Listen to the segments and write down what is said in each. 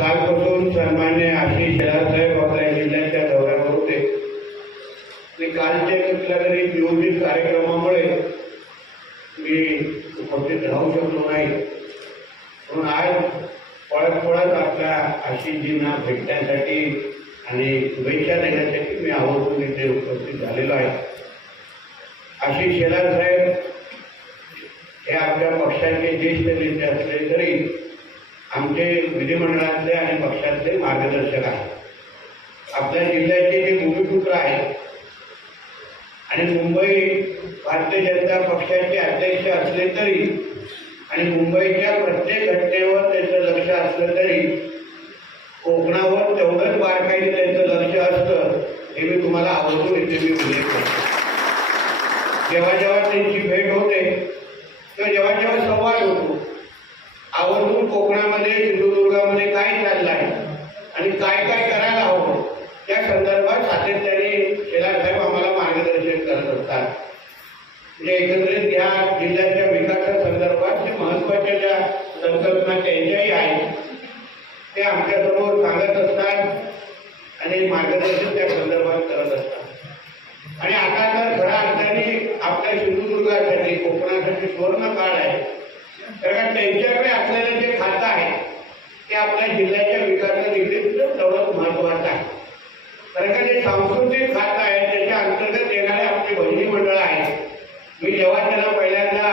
कालपासून सन्मान्य आशिष साहेब आपल्या जिल्ह्याच्या दौऱ्यावर होते. आणि कालच्या कुठल्या तरी नियोजित कार्यक्रमामुळे मी उपस्थित राहू शकलो नाही. म्हणून आज पळत पळत आपल्या आशिषजींना भेटण्यासाठी आणि शुभेच्छा देण्यासाठी मी आवर्जून इथे उपस्थित झालेलो आहे. आशिष शेलार साहेब हे आपल्या पक्षाचे ज्येष्ठ नेते असले तरी आमचे विधिमंडळातले आणि पक्षातले मार्गदर्शक आहेत. आपल्या जिल्ह्याचे जे भूमिपुत्र आहेत आणि मुंबई भारतीय जनता पक्षाचे अध्यक्ष असले तरी आणि मुंबईच्या प्रत्येक घटनेवर त्यांचं लक्ष असलं तरी कोकणावर तेवढंच बारकाईने त्यांचं लक्ष असतं हे मी तुम्हाला आवडतो इथे मी उल्लेख करतो. जेव्हा जेव्हा त्यांची भेट होते तेव्हा जेव्हा जेव्हा संवाद होतो आवर्जून कोकणामध्ये सिंधुदुर्गामध्ये काय चाललं आहे आणि काय काय करायला हवं त्या संदर्भात सातत्याने शेलार साहेब आम्हाला मार्गदर्शन करत असतात. म्हणजे एकंदरीत या जिल्ह्याच्या विकासासंदर्भात जे महत्त्वाच्या ज्या संकल्पना त्यांच्याही आहेत ते आमच्यासमोर सांगत असतात आणि मार्गदर्शन त्या संदर्भात करत असतात. आणि आता तर खऱ्या अर्थाने आपल्या सिंधुदुर्गासाठी कोकणासाठी सुवर्ण काळ आहे. कारण त्यांच्याकडे असलेलं जे खातं आहे ते आपल्या जिल्ह्याच्या विकासादेखील तेवढंच महत्वाचं आहे. कारण का जे सांस्कृतिक खातं आहे त्याच्या अंतर्गत येणारे आपले भजनी मंडळ आहेत. मी जेव्हा त्यांना पहिल्यांदा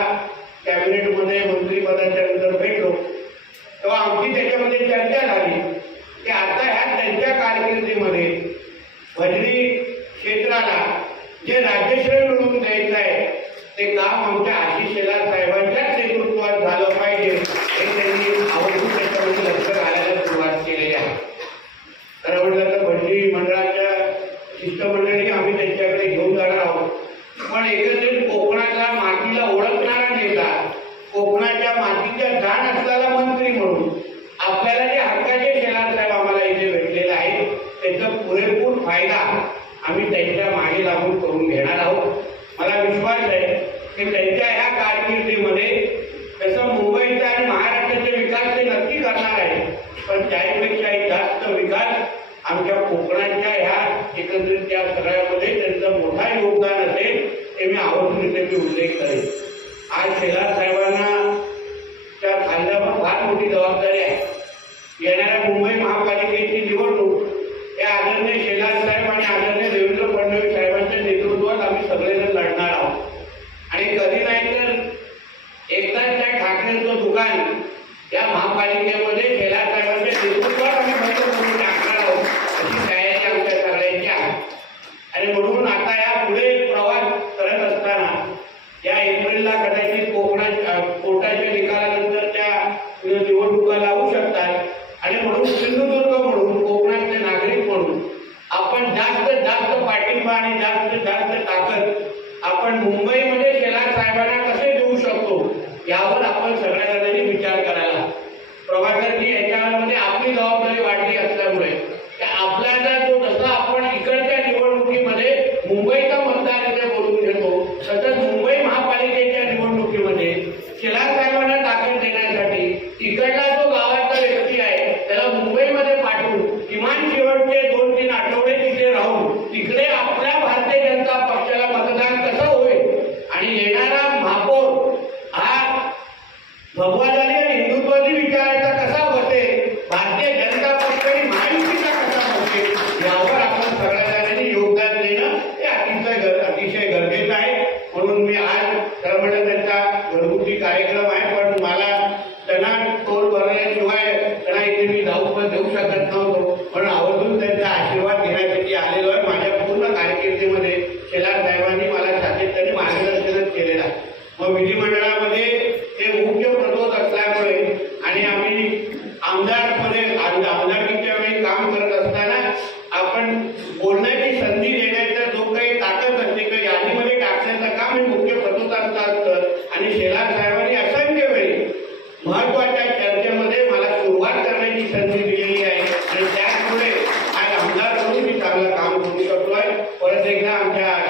कॅबिनेटमध्ये मंत्रिपदाच्या नंतर भेटलो तेव्हा आमची त्याच्यामध्ये चर्चा झाली की आता ह्या त्यांच्या कारकिर्दीमध्ये भजनी क्षेत्राला जे राज्यश्रेय मिळवून द्यायचं आहे ते काम आमच्या आशिष शेलार नेतृत्वात झालं पाहिजे हे त्यांनी आवर्जून त्याच्यामध्ये लक्ष घालायला सुरुवात केलेली आहे खरं म्हटलं तर भजनी मंडळाच्या शिष्टमंडळी आम्ही त्यांच्याकडे घेऊन जाणार आहोत पण एकंदरीत कोकणाच्या मातीला ओळखणारा नेता कोकणाच्या मातीच्या असलेला मंत्री म्हणून आपल्याला जे हक्काचे शेलार साहेब आम्हाला इथे भेटलेले आहेत त्याचा पुरेपूर फायदा आम्ही त्यांच्या मागे लागून करून घेणार आहोत. मला विश्वास आहे की त्यांच्या ह्या कारकिर्दीमध्ये तसं मुंबईचा आणि महाराष्ट्राचे विकास ते नक्की करणार आहे पण त्याहीपेक्षाही जास्त विकास आमच्या कोकणाच्या ह्या एकत्रित त्या सगळ्यामध्ये त्यांचं मोठा योगदान असेल ते मी आवर्जून इथे उल्लेख करेन. आज शेलार साहेबांना त्या खांद्यावर फार मोठी जबाबदारी आहे येणाऱ्या मुंबई महापालिकेची निवडणूक या आदरणीय शेलार साहेब आणि आदरणीय देवेंद्र फडणवीस साहेबांच्या नेतृत्वात आम्ही सगळेजण लढणार आहोत आणि कधी नाही तर एकनाथ त्या ठाकरेंचं दुकान या महापालिकेमध्ये शेलार साहेबांच्या नेतृत्वात आम्ही बंद करून टाकणार आहोत अशी तयारी आमच्या सगळ्यांची आहे आणि म्हणून आता या पुढे प्रवास करत असताना या एप्रिलला कदाचित कोकणात अ, कोर्टाच्या निकालानंतर त्या निवडणुका लागू शकतात आणि म्हणून सिंधुदुर्ग म्हणून कोकणातले नागरिक म्हणून आपण जास्त जास्त पाठिंबा आणि जास्त जास्त ताकद. आपण मुंबईमध्ये शेलार साहेबांना कसे देऊ शकतो? यावर आपण सगळ्या जणांनी विचार करायला प्रभाकरजी याच्यामध्ये आपली जबाबदारी वाढली असल्यामुळे त्या आपल्याला जो जसा आपण इकडच्या निवडणुकीमध्ये मुंबईचा मतदार इथे बोलून घेतो तसंच मुंबई महापालिकेच्या निवडणुकीमध्ये शेलार साहेबांना ताकद देण्यासाठी इकडला जो गावाचा व्यक्ती आहे त्याला मुंबईमध्ये पाठवून किमान शेवटचे दोन तीन आठवडे तिथे राहून तिकडे आपल्या भारतीय जनता पक्षाला मतदान कसं होईल आणि येणारा महापौर हा भगवादानी आणि हिंदुत्वादी विचाराचा कसा बसेल भारतीय जनता पक्षाने आणि महायुतीचा कसा बसेल यावर आपण सगळ्या जणांनी योगदान देणं हे अतिशय अतिशय गरजेचं आहे. म्हणून मी आज खरं म्हणलं त्यांचा घरगुती कार्यक्रम आहे everything down, guys.